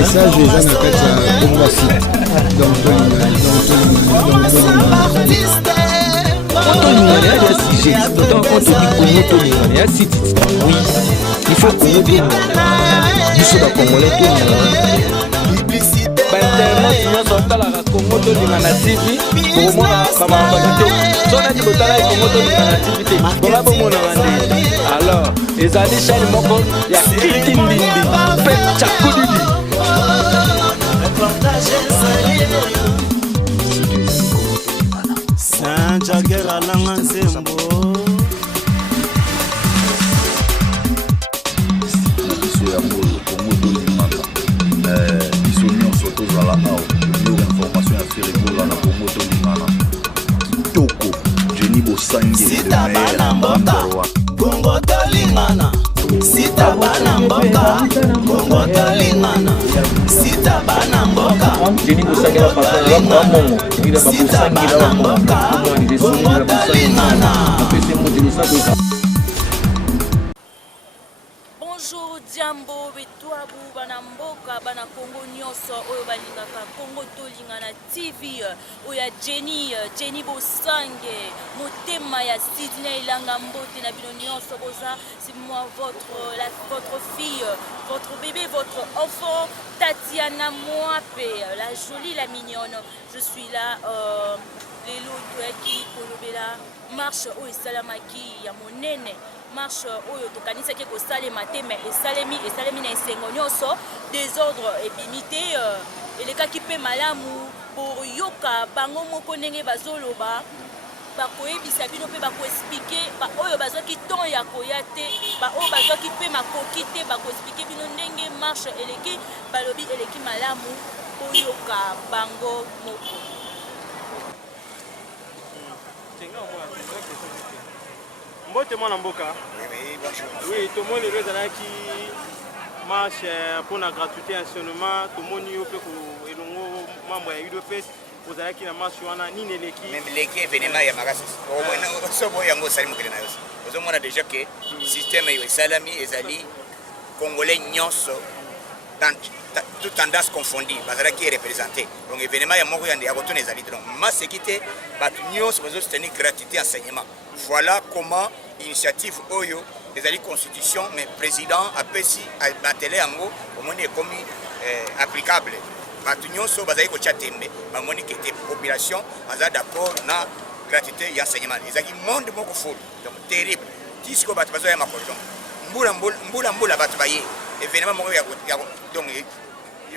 message eza na kati ya Congo Site. Donc quand on y a des sujets, d'autant quand on dit Congo Tolingana, il y a Site. Oui, il faut Congo Tolingana. Il faut la Congolais Tolingana. Internet nyonso otalaka Congo Tolingana TV okomona bamambaki te so nati botala Congo Tolingana TV te bola bomona bande alors ezali chaîne moko ya Kiki Ndindi mpe Chakulili Saint-Jagger alanga nzembo tozala awa yo information ya ferebola na Congo Tolingana kitoko Jenny Bosange sita bana mboka Congo Tolingana sita bana mboka Congo Tolingana sita bana mboka Jenny Bosange la papa la maman il a pas Bosange la maman Congo Tolingana. Bonjour Diambo Betwabu bana mboka bana Congo nyonso oyo balingaka Congo Tolingana TV oya Jenny Bosange motema ya Sydney Ilanga mbote na bino nyonso boza c'est moi votre fille votre bébé votre enfant Tatiana Moape la jolie la mignonne je suis là lelo toyaki kolobela marche oyo esalamaki ya monene marche oyo tokanisaki kosalema te mais esalemi na esengo nyonso désordre ebimi te elekaki mpe malamu boyoka bango moko ndenge bazoloba bakoyebisa bino mpe bakoexplike baoyo bazwaki ton ya koya te baoyo bazwaki mpe makoki te bakoexplike bino ndenge marche eleki balobi eleki malamu boyoka bango moko. Mbote mwana mboka. Oui, tout le monde est là qui marche pour la gratuité enseignement, tout le monde est là membre de l'UDPS, vous avez qui la marche wana ni neleki. Même l'équipe événement ya makasi. Au moins so boya ngo salimu kile nayo. Vous mona déjà que système yo salami ezali congolais nyonso dans toute tendance confondue, bazala qui est représenté. Donc événement ya moko ya koto ezali donc masse équité batu nyonso bazo soutenir gratuité enseignement. Voilà comment initiative Oyo, les constitution, mais président a pesi à batteler en haut, au moins comme applicable. Batunion so bazaï ko chatembe, ba moni qui était population, baza d'accord na gratuité et enseignement. Les aki monde beaucoup fou, donc terrible. Disco bat bazo ya makoto. Mbula bat baye. Événement moko ya donc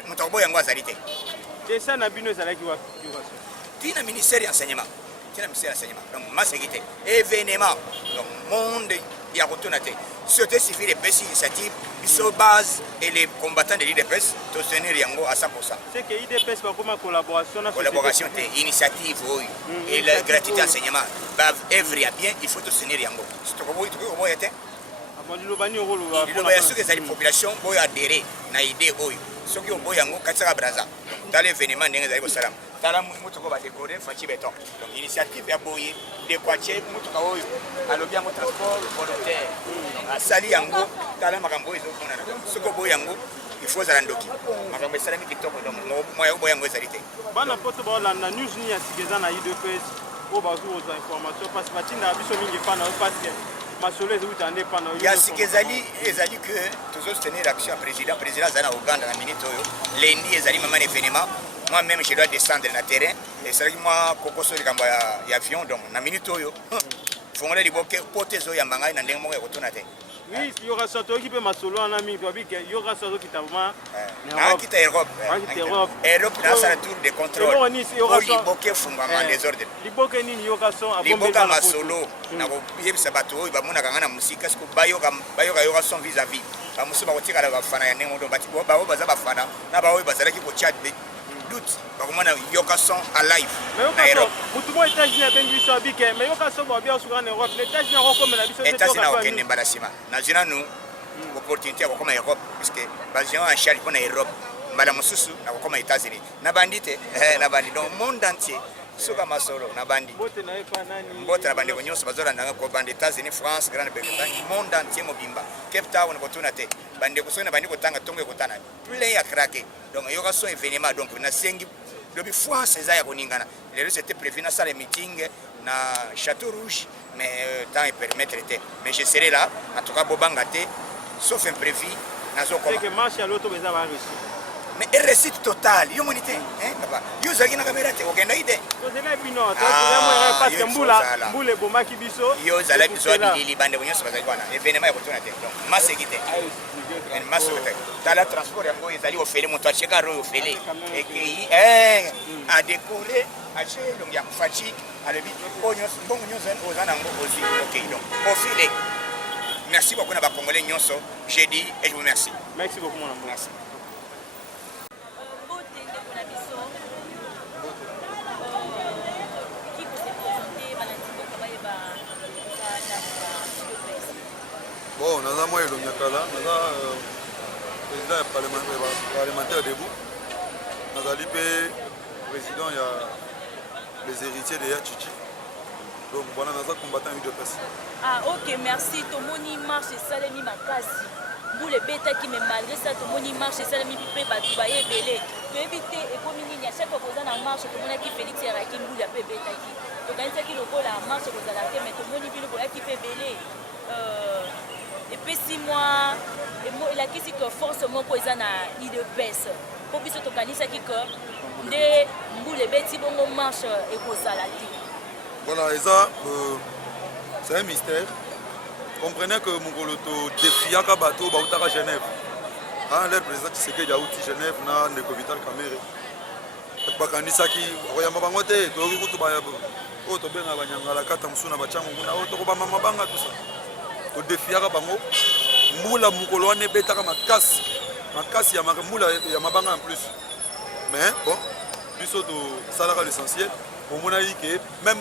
mutobo yango azalité. C'est ça na bino zalaki wa. Tina ministère enseignement. Donc, ma sécurité, événement, donc, monde, il y a retourné. Société civile et PES initiative, ils sont base et les combattants de l'IDPS, tous tenir Yango à 100%. C'est que l'IDPS va comme collaboration. Collaboration, initiative, et la gratuité enseignement. Œuvre à bien, il faut tous tenir Yango. C'est ce que vous avez dit. Les populations vont adhérer à l'idée. Ce qui est Yango, Katsara Braza. Dans l'événement, nous allons salam. Tala mutuko ba décorer fachi béton. Donc initiative ya boye de kwache mutuka oyo alobi yango transport volontaire. Donc asali yango tala makambo ezo kona na. Soko boye yango il faut za ndoki. Makambo salami kitoko donc moya boye yango ezalite. Bana poto ba la news ni ya sigeza na IDPS o ba zo za information parce que batinda biso mingi pa na parce que masolo ezo utande pa na yo. Ya sigezali ezali que toujours soutenir l'action président zana Uganda na minute oyo. Lundi ezali maman événement. Moi-même, je dois descendre dans le terrain. Et c'est moi qui suis avion. Donc, dans la minute, il faut que je porte les yambanga et je retourne. Oui, il y aura surtout qui peut m'assurer en ami. Il y aura surtout qui t'a vraiment. Qui est Europe. Europe, c'est un tour de contrôle. Il y aura des ordres. Il y aura solo. Il y a sabato. Il y a musique. Parce que il y aura son vis-à-vis. Il y aura des bafana. Il y aura des Bakumana yokason alive. Mais yokason, mutumo États-Unis bengi so bike, mais yokason bo bia sur en Europe, les États-Unis comme la biso États-Unis okende balasima. Nazina nous opportunité ko comme Europe puisque bazion en charge pour Europe. Mbala mususu na ko comme États-Unis. Na bandite na bandi dans monde entier. Soka masolo na bandi. Bote na epa nani? Bote na bandi nyonso bazola ndanga ko bandi États-Unis, France, Grande-Bretagne, monde entier mobimba. Cape Town ko tunate. Bandi ko sona bandi ko tanga tongo ko tana. Plein ya craqué. Donc il y aura son événement donc na sengi depuis fois César ya koningana. Les c'était prévu na salle meeting na Château Rouge mais temps et permettre était. Mais je serai là en tout cas bobanga té sauf imprévu nazo C'est que marche à l'auto beza va réussir. mais une réussite totale yo monité hein papa yo zaki na caméra te okenda ide To zela bino to vraiment parce que mbula bomaki biso yo zala biso bilili bande bonyo so bazali bana événement ya kotuna te donc masekite en masekite dans transport yango ezali ofele moto acheka ro ofele et que a décorer ache donc ya kufachi alebi onyo mbongo nyozo ozana ngo ozi OK donc ofele merci beaucoup na ba congolais nyonso j'ai dit et je vous remercie merci beaucoup mon amour merci bon naza mwa elonyakala naza président ya parlementaire debout nazali mpe président ya les héritiers de Yachichi donc voilà naza combattant UDPS. Ah ok merci tomoni marche esalemi makasi mbula ebetaki me malgré ça tomoni marche esalemi mpe bato bayebele toyebi te ekomi nini a chaque fois koza na marche tomonaki Félix yaraki mbula mpe ebetaki tokanisaki lokola marche kozala te me tomoni bino boyaki mpe ebele epesi mwa elakisi ke force moko eza na UDPS mpo biso tokanisaki ke nde mbula ebeti bongo marche ekozala te. Voilà, eza c'est un mystère. Comprenez que Mongoloto défiaka bateau bautaka Genève. Hein, le président Tshisekedi a outi Genève na ndeko Vital Kamerhe. Bakanisaki oyamba bango te toki kutu ba o to benga banyangala kata musuna bachango kuna o to ko ba mama banga tout ça. To défiaka bango mbula mukolo wane betaka makasi ya mbula ya mabanga en plus. Mais bon, biso to salaka l'essentiel. Au moins que même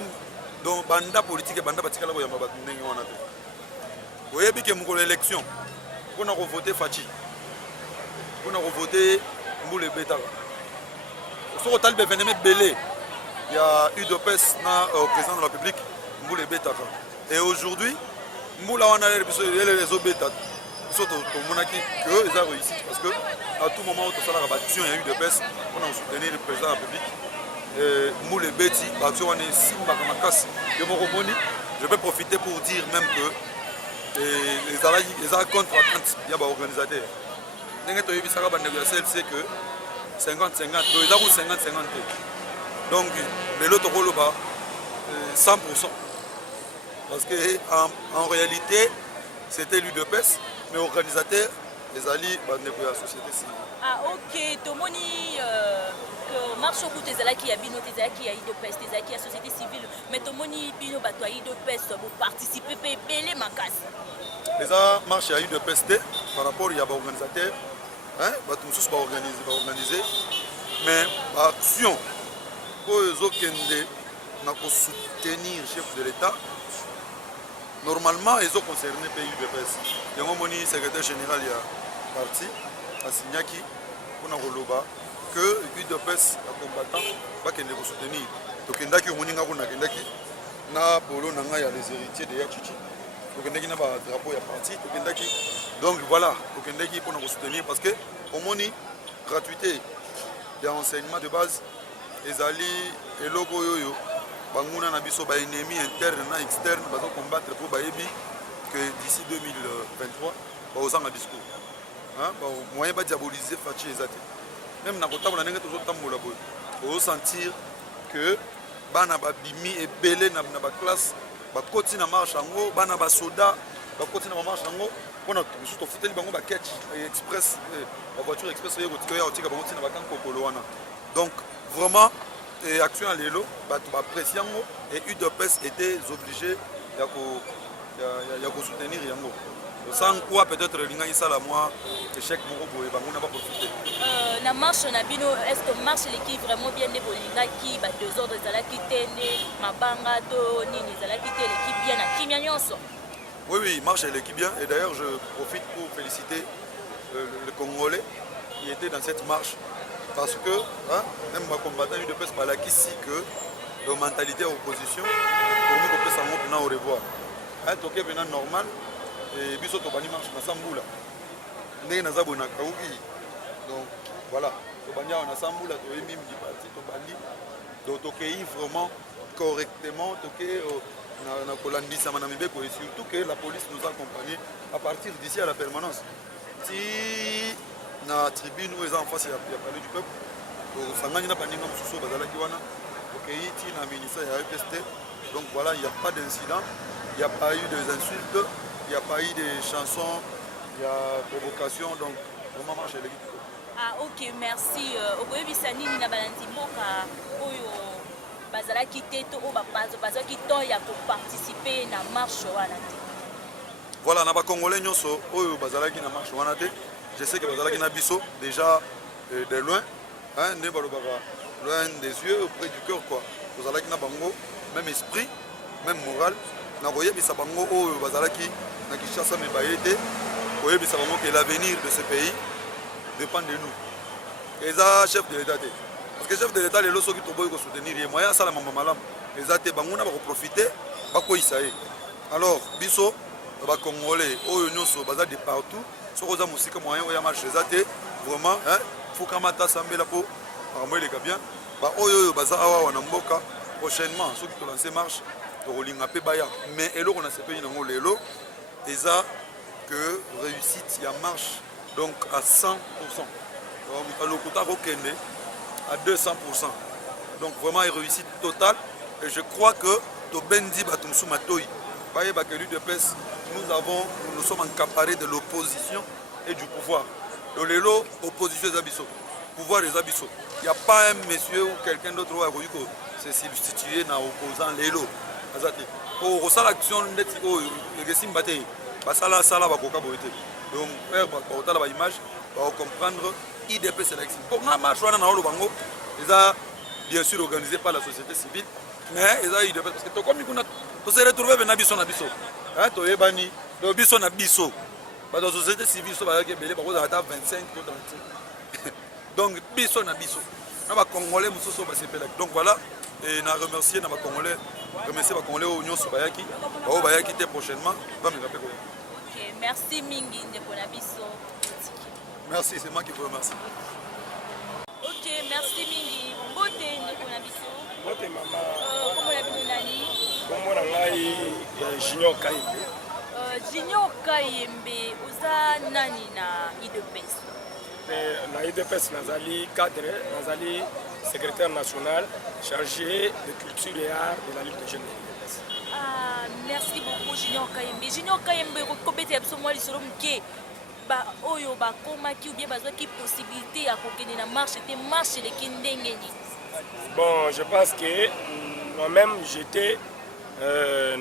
dans banda politique et banda batikala koyamba bato ndenge wana te. Oyebi ke mukolo élection mpona kovote Fachi mpona kovote mbula ebetaka soko otali beveneme ebele ya UDPS na président de la République mbula ebetaka et aujourd'hui mbula wana biso ele ezobeta biso tomonaki que eza réussite parce que à tout moment tosalaka baaction ya UDPS mpona kosoutenir le président de la République mbula ebeti baaction wana esimbaka makasi yo moko moni. Je vais profiter pour dire même que les contre-attentes, il y a des organisateurs. C'est que 50-50, ils ont 50-50. Donc, l'autre rôle, 100%. Parce qu'en réalité, c'était l'UDPS, mais organisateur, les alliés de la société civile. Ah, ok. Tomoni, que marche au bout des alliés qui a bino, des alliés qui a UDPS, des alliés qui a société civile, mais Tomoni, bino, bato a UDPS, pour participer, pour belé ma casse. Les marches à UDPS par rapport à l'organisateur, bato tous pas organisé, mais l'action pour les autres soutenir le chef de l'État. Normalement, ils ont concerné le pays UDPS. Il y a un secrétaire général du parti, Asignaki, pour que l'UDPS, les combattants, va soutenir. Donc, il y a les héritiers de Yachichi. Donc voilà, pour soutenir parce que au moins gratuité des enseignements de base, les alliés et logo yoyo. Banguna na biso ba ennemi interne na externe bazo combattre pour bayebi que d'ici 2023 ba ozanga discours hein ba moyen ba diaboliser Fachi ezate même na kotambola ndenge tozo tambola boy o sentir que bana ba bimi ebele na ba classe ba koti na marche ngo bana ba soda ba koti na marche ngo pona biso to futeli bango ba catch express ba voiture express yo kotika ya otika bango tina ba kanko kolowana donc vraiment et action à l'élo, et UDPS était obligé de soutenir Yango. Sans quoi peut-être l'Inga ça la moi échec mon et n'a pas profité. La marche na bino est-ce que marche l'équipe vraiment bien de Bolinga qui ba deux ordres zala qui tene mabanga to nini zala qui tene l'équipe bien à Kimia nyonso. Oui, marche l'équipe bien et d'ailleurs je profite pour féliciter le Congolais qui était dans cette marche. Parce que même ma combattant UDPS par là qui sait que la mentalité opposition pour nous on peut s'en au revoir. Donc est venant normal et biso to bani marche na sambula. Ndé na zabona kauki. Donc Voilà. Tobania on a Samboula, Toemi Mdipati, Tobandi. Donc Tokei vraiment correctement, Tokei na Kolandisa Manamibeko et surtout que la police nous a accompagnés à partir d'ici à la permanence. Si na tribune où ils en face il y a parlé du peuple, Sangani n'a pas dit non sous Bazalaki wana, Tokei ti na ministère ya EPST. Donc voilà, il n'y a pas d'incident, il n'y a pas eu des insultes, il n'y a pas eu des chansons, il y a provocation, donc vraiment marche l'équipe. Ah ok, merci. Okoyebisa nini na balandi mboka oyo bazalaki te to oyo bazalaki to ya koparticiper na marche wana te? Voilà, na ba Congolais nyonso oyo bazalaki na marche wana te. Je sais que bazalaki na biso déjà de loin, hein, ne balobaka loin des yeux, auprès du cœur quoi. Bazalaki na bango même esprit, même moral. Na koyebisa bango oyo bazalaki na Kinshasa me bayete, koyebisa bango que l'avenir de ce pays dépend de nous. Et ça, chef de l'État. Parce que chef de l'État, les lois qui te soutenir, les moyens, ça la maman malam. Les athées, banguna va profiter, bako isaïe. Alors, biso, les Congolais, aux unions sont basés de partout. Ce qu'on a musique moyen, on a marché les athées, vraiment, hein, faut qu'on mette ça en la peau, par moi les gars bien. Bah, oyo baza awa wana mboka prochainement, ceux qui te lancé marche, to rolinga pe baya. Mais elo on a ce pays nango lelo, et ça que réussite, il y a marche. Donc à 100%. À 200%. Donc vraiment une réussite totale. Et je crois que Tobendi Batumsou Matoyi, nous sommes encaparés de l'opposition et du pouvoir. Le Lelo, opposition des Abisso. Pouvoir des Abisso. Il n'y a pas un monsieur ou quelqu'un d'autre qui s'est substitué dans l'opposant Lelo. Pour ça, l'action de l'État, basala sala bakoka boité. Donc par la image va comprendre IDP sélection. Pour la marche wana na olo bango, ça bien sûr organisé par la société civile, mais ça IDP parce que to comme kuna to se retrouver na biso. Hein to yebani, to biso na biso. Ba la société civile so ba ke belé ba ko za 25 ou 30. Donc biso na biso. Na ba congolais musoso ba sepela. Donc voilà et na remercier na ba congolais, remercier ba congolais au union so bayaki, ba bayaki te prochainement, va me rappeler. Merci Mingi Ndekonabiso. Merci, c'est moi qui vous remercie. Ok, merci Mingi. Mbote Ndekonabiso. Mbote maman. Comment la bino nani? Comment la ngai Junior Kayembe. Junior Kayembe, oza nani na IDPS? Na IDPS nazali cadre, nazali secrétaire national chargé de culture et art de la Ligue de jeunes de l'IDPS. Ah, merci beaucoup Junior Kayembe. Junior Kayembe, rekobete absolument lisolo mke. Ba oyo ba komaki ou bien bazwaki possibilité ya kokende na marche te marche leki ndenge nini? Bon, je pense que moi-même j'étais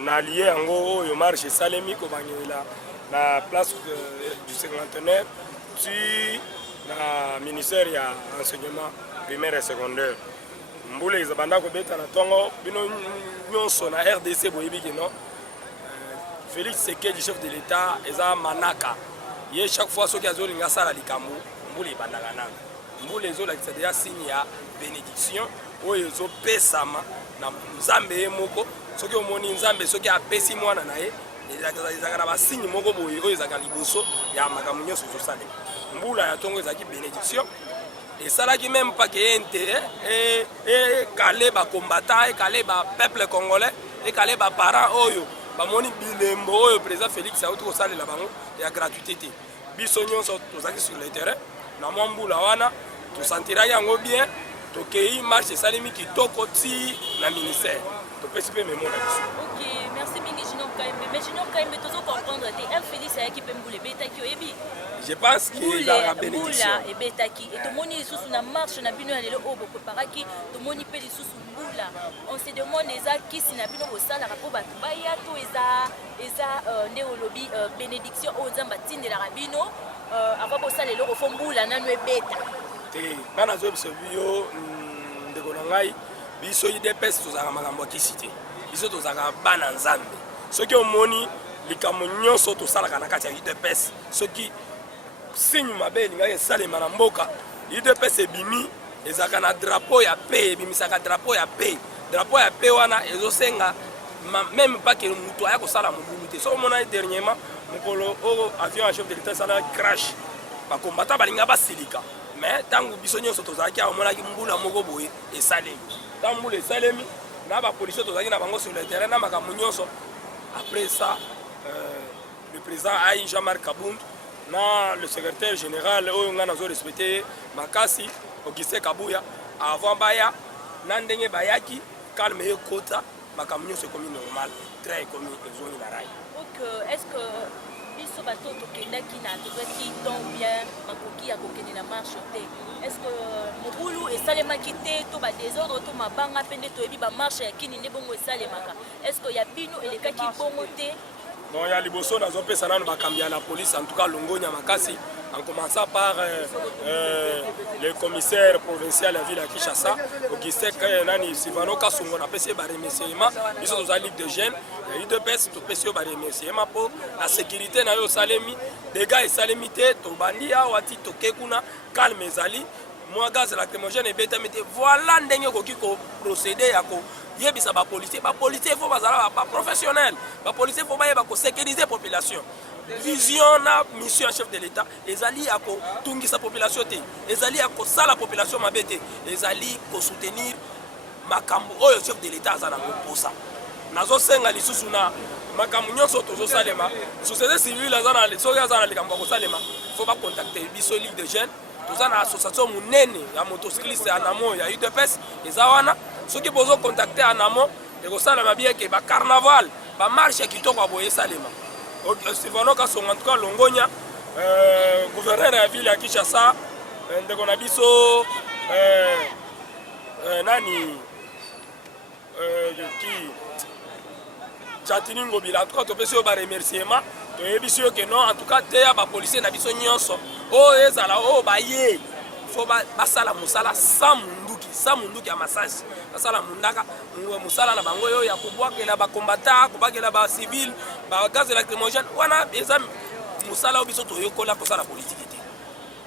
allié en oyo marche salemi ko bangela na place du cinquantenaire puis na ministère ya enseignement primaire et secondaire. Mbule izabanda ko beta na tongo bino nyonso na RDC boyebi ke non. Félix Sekedi chef de l'État eza manaka. Ye chaque fois ce qui a zoli ngasala likambo mbule bandaka nanga. Mbule zo la déjà signe ya bénédiction oyo zo pesama na Nzambe moko soki omoni Nzambe soki apesi mwana na ye ezaka na basigne moko boye oyo ezaka liboso ya makambo nyonso zosala. Mbula ya tongo ezaki bénédiction et ça là qui même pas que intérêt et calé ba combattant et calé ba peuple congolais et calé ba parents oyo ba moni bilembo oyo président Félix auto ko salela bango ya gratuité te biso nyonso tozaki sur le terrain na mbula wana to sentira yango bien to kei marche salimi kitoko ti na ministère to pesi pe mémoire. OK, merci mingi Junior Kayembe. Mais Junior Kayembe tozo comprendre te El Félix ayaki pe mbule betaki oyebi. Je pense qu'il a bénédiction. Mbula et betaki et to moni lisusu na marche na bino ya lelo obo preparaki to moni pe lisusu mbula. On se demande eza kisi na bino bosala ko batu baya to eza nde olobi bénédiction o nzamba tindela rabino ava bosala lelo ko fombula nanu ebeta. Te bana zo biso bio ndeko na ngai biso IDPS tozaka makambo kisi te. Biso tozaka bana nzambe. Soki omoni likambo nyonso tosalaka na kati ya IDPS soki signe mabe linga esalema na mboka IDPS ebimi ezaka na drapeau ya paix ebimisaka drapeau ya paix wana ezosenga même pas que mutu aya kosala mobulu te so omona dernièrement mokolo oyo avion ya chef de l'État sala crash bakombata balinga basilika mais ntango biso nyonso tozalaki aomonaki mbula moko boye esalemi ntango mbula esalemi na bapolisier tozalaki na bango sur le terrain na makambo nyonso. Après ça le président Aïe Jean-Marc Kabound na le secrétaire général oyo nga nazo respecté makasi Augustin Kabuya avant baya na ndenge bayaki calme ekota makambo nyonso ekomi normal très ekomi ezongi na rai. Donc est-ce que biso bato tokendaki na tozaki tant bien makoki ya kokende na marche te? Est-ce que mobulu esalemaki te to badésordre to mabanga mpe nde toyebi bamarche ya kini nde bongo esalemaka? Est-ce que ya bino elekaki bongo te? Non, il y a les bossons dans un peu ça n'a pas cambié la police, en tout cas Longonia Makasi, en commençant par le commissaire provincial de la ville de Kinshasa, Augustin Nani Sivano Kassungo, on a passé par remerciements, ils sont dans la Ligue de Jeunes, il y a eu deux personnes qui ont passé par remerciements pour la sécurité dans le Salemi, des gars et Salemité, Tobandia, Wati, Tokekuna, Calme Zali, moi gaz lacrymogène et bêta, mais voilà qui procéder à yebisa ba policier faut bazala ba professionnel ba policier faut ba ko sécuriser population vision na mission chef de l'état ezali ako tungisa population te ezali ako sala population mabete ezali ko soutenir makambo oyo chef de l'état azana ko posa nazo senga lisusu na makambo nyonso tozo salema société civile azana soki azana likambo ko salema faut ba contacter biso Ligue de Jeunes tozana association munene ya motocycliste ya namo ya UDPS ezawana ceux qui besoin contacter en amont et que ça va bien que ba carnaval ba marche qui to kwa boye salema Sivano Kassungo en tout cas Longonia gouverneur de la ville à Kinshasa ndeko na biso nani qui Chatini Ngobila en tout cas to pesi ba remerciement to yebisio que non en tout cas te ya ba policier na biso nyonso o ezala o ba ye faut basala musala sans munduki ya massage basala mundaka musala na bango yo ya kubwakela ba combattant kubakela ba civil ba gaz lacrymogène wana eza musala biso to yokola ko sala politique te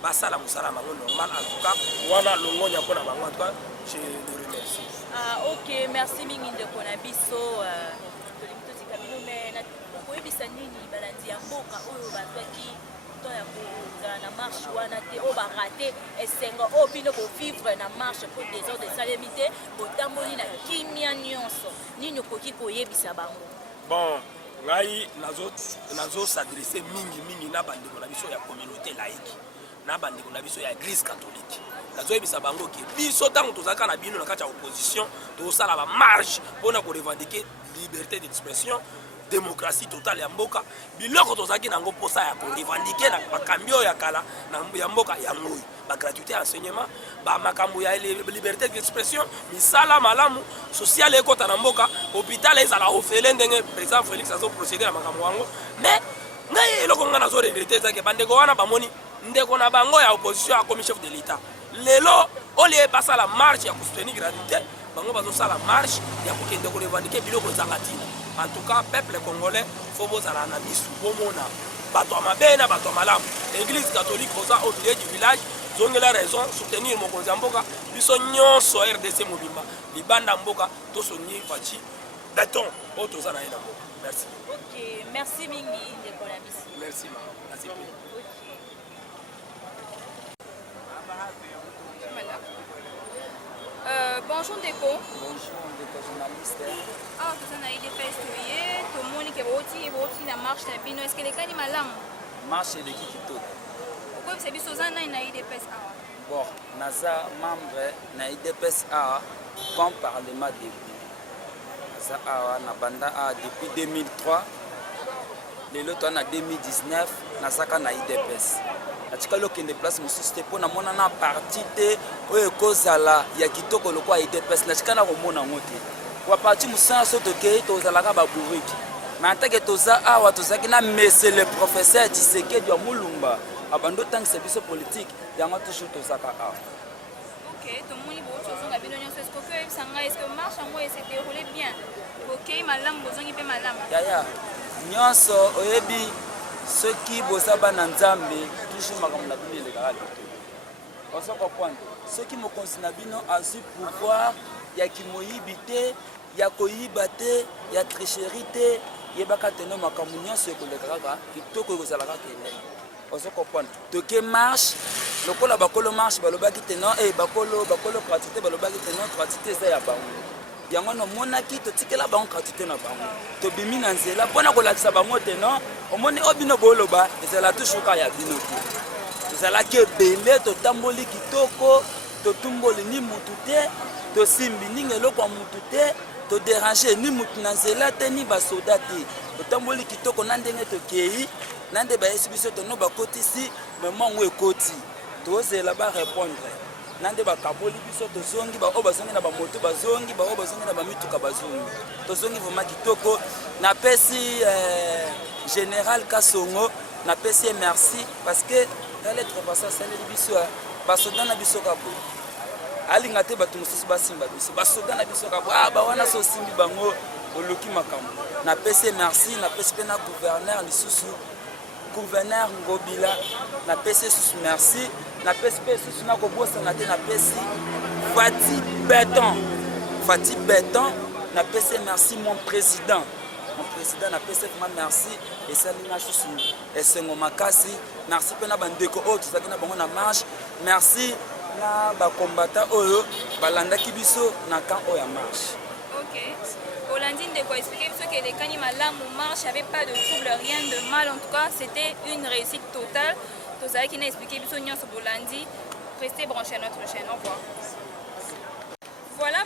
basala musala bango normal en tout cas wana Longonia pona bango en tout cas je le remercie. OK, merci mingi ndeko na biso tolimito tikabino mais na koyebisa nini balandi ya mboka oyo batwaki ya kozala na marche wana te oyo barate esenga oyo bino bovivre na marche po désordre esalemi te botamboli na kimia nyonso nini okoki koyebisa bango? Bon ngai nazo s'adresser mingi na bandeko na biso ya communauté laïque na bandeko na biso ya église catholique nazo yebisa bango ke biso ntango tozalaka na bino na kati ya opposition tozosala ba marche mpona korevendiquer liberté d'expression démocratie totale ya mboka biloko tozaki nango posa ya ko revendiquer na bakambi oyo ya kala ya mboka ya ngoi ba gratuité enseignement ba makambo ya liberté d'expression misala malamu social ekota na mboka hôpital ezala ofele ndenge président Félix azo procéder na makambo wango mais ngai eloko nga nazo regretter ezaki bandeko wana bamoni ndeko na bango ya opposition a comme chef de l'état lelo olie basala marche ya ko soutenir gratuité bango bazosala marche ya kokende ko revendiquer biloko ezangatina. En tout cas, peuple congolais, il faut que vous ayez bato mabe na bato malamu. L'église catholique boza au milieu du village, zonge la raison soutenir mokonzi mboka biso nyonso RDC mobimba libanda mboka to soni fachi béton auto za na ina mboka. Merci. OK, merci mingi ndeko na biso. Merci ma. Merci. Bonjour Ndeko. Bonjour Ndeko journaliste. Ah, tu as une IDPS tout le monde qui est na marche na bino. Est-ce que les cas ni malamu? Marche de qui tout. Pourquoi vous avez besoin na IDPS A? Bon, naza membre na IDPS A comme parlement début. Naza A na banda A depuis 2003. Le lot en 2019 naza ka na IDPS. Atika lokende place mosusu te mpona mona na parti te oyo ekozala ya kitoko lokwa IDPS natika na komona ngo te kwa parti mosala so tokei tozalaka baburiki mais en tant que toza awa tozalaki na monsieur le professeur Tshisekedi ya Mulumba abando otangisa biso politique yango toujours tozaka awa. OK, tomoni bozozonga bino nyonso est-ce que oyebisa ngai est-ce que marche yango ese déroulé bien bokei malamu bozongi mpe malamu? Yaya nyonso oyebi soki boza bana nzambe toujours makambo na bino elekaka kitoko ozo comprendre soki mokonzi na bino azwi pouvoir ya kimoyibi te ya koyiba te ya tricherie te yebaka teno makambo nyonso ekoleka kaka kitoko ekozala kaka elenge ozo comprendre toke marche lokola bakolo marche balobaki te non bakolo gratuité balobaki te non gratuité eza ya bango yango nomonaki totikela bango gratuité na bango tobimi na nzela mpona kolakisa bango te non omoni oyo bino boloba ezala toujours ya bino te ezalaki ebele totamboli kitoko totumboli ni mutu te tosimbi ninga eloko ya mutu te toderange ni mutu na nzela te ni basoda te totamboli kitoko na ndenge tokei na nde bayesi biso tono bakotisi memango ekoti tozela barépondre na nde bakaboli biso tozongi baoyo bazongi na bamoto bazongi baoyo bazongi na bamituka bazongi tozongi vraimen kitoko napesi général Kasongo napesi merci parce que lettre basa asaleli biso basoda na biso kapo alinga te bato mosusu basimba biso basoda na biso kapo bawana so osimbi bango oluki makambo napesi merci napesi mpe na gouverneur lisusu gouverneur Ngobila napesi lisusu merci napesi mpe lisusu na kobosana te napesi Fati Béton napesi merci mon président napesi vraiment merci esalinga lisusu esengo makasi merci mpe na bandeko oyo tozalaki na bango na marche merci na bakombata oyo balandaki biso na camp oyo ya marche. Olandine de quoi expliquer que les Kanimalam ou marche, il n'y avait pas de trouble, rien de mal. En tout cas, c'était une réussite totale. Tout ça qui n'a expliqué que nous sommes Bolandi. Restez branchés à notre chaîne. Au revoir. Voilà, en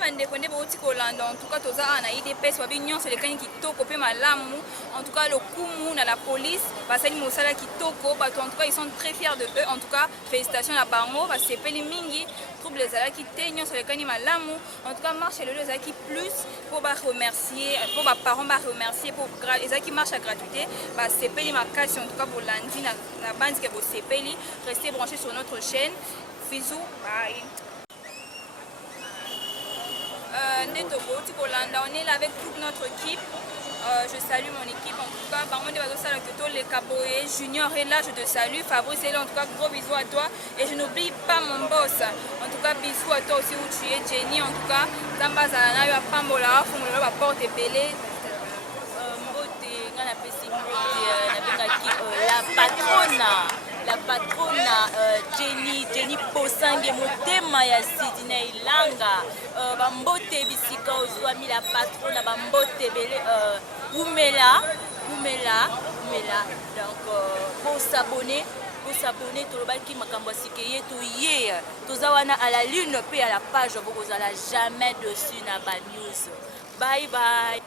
tout cas, tout ça, on a IDPS, c'est les Kani qui toko pe malamu. En tout cas, le Kumu, la police, Basali Moussala qui toko. En tout cas, ils sont très fiers de eux. En tout cas, félicitations à Bango, parce que c'est Peli Mingi. Trouble les ala qui teignent sur les Kani malamu. En tout cas, marche le les qui plus pour remercier, pour les parents remercier, pour les qui marchent à gratuité. C'est Peli Makasi, en tout cas, pour lundi, la bande qui est pour Peli. Restez branchés sur notre chaîne. Bisous, bye. On est là avec toute notre équipe. Je salue mon équipe en tout cas. Les Kaboé, Junior est là, je te salue. Fabrice est là, en tout cas, gros bisous à toi. Et je n'oublie pas mon boss. En tout cas, bisous à toi aussi où tu es, Jenny. En tout cas, Zambazana, il y a Pambola, Fongola, la porte est belée. La patrona Jenny Posange motema ya Sidina Ilanga bambote bisika ozwami la patrona bambote bele umela donc pour s'abonner tolobaki makambo sikeye to ye toza wana à la lune pe à la page bokozala jamais dessus na ba news. Bye bye.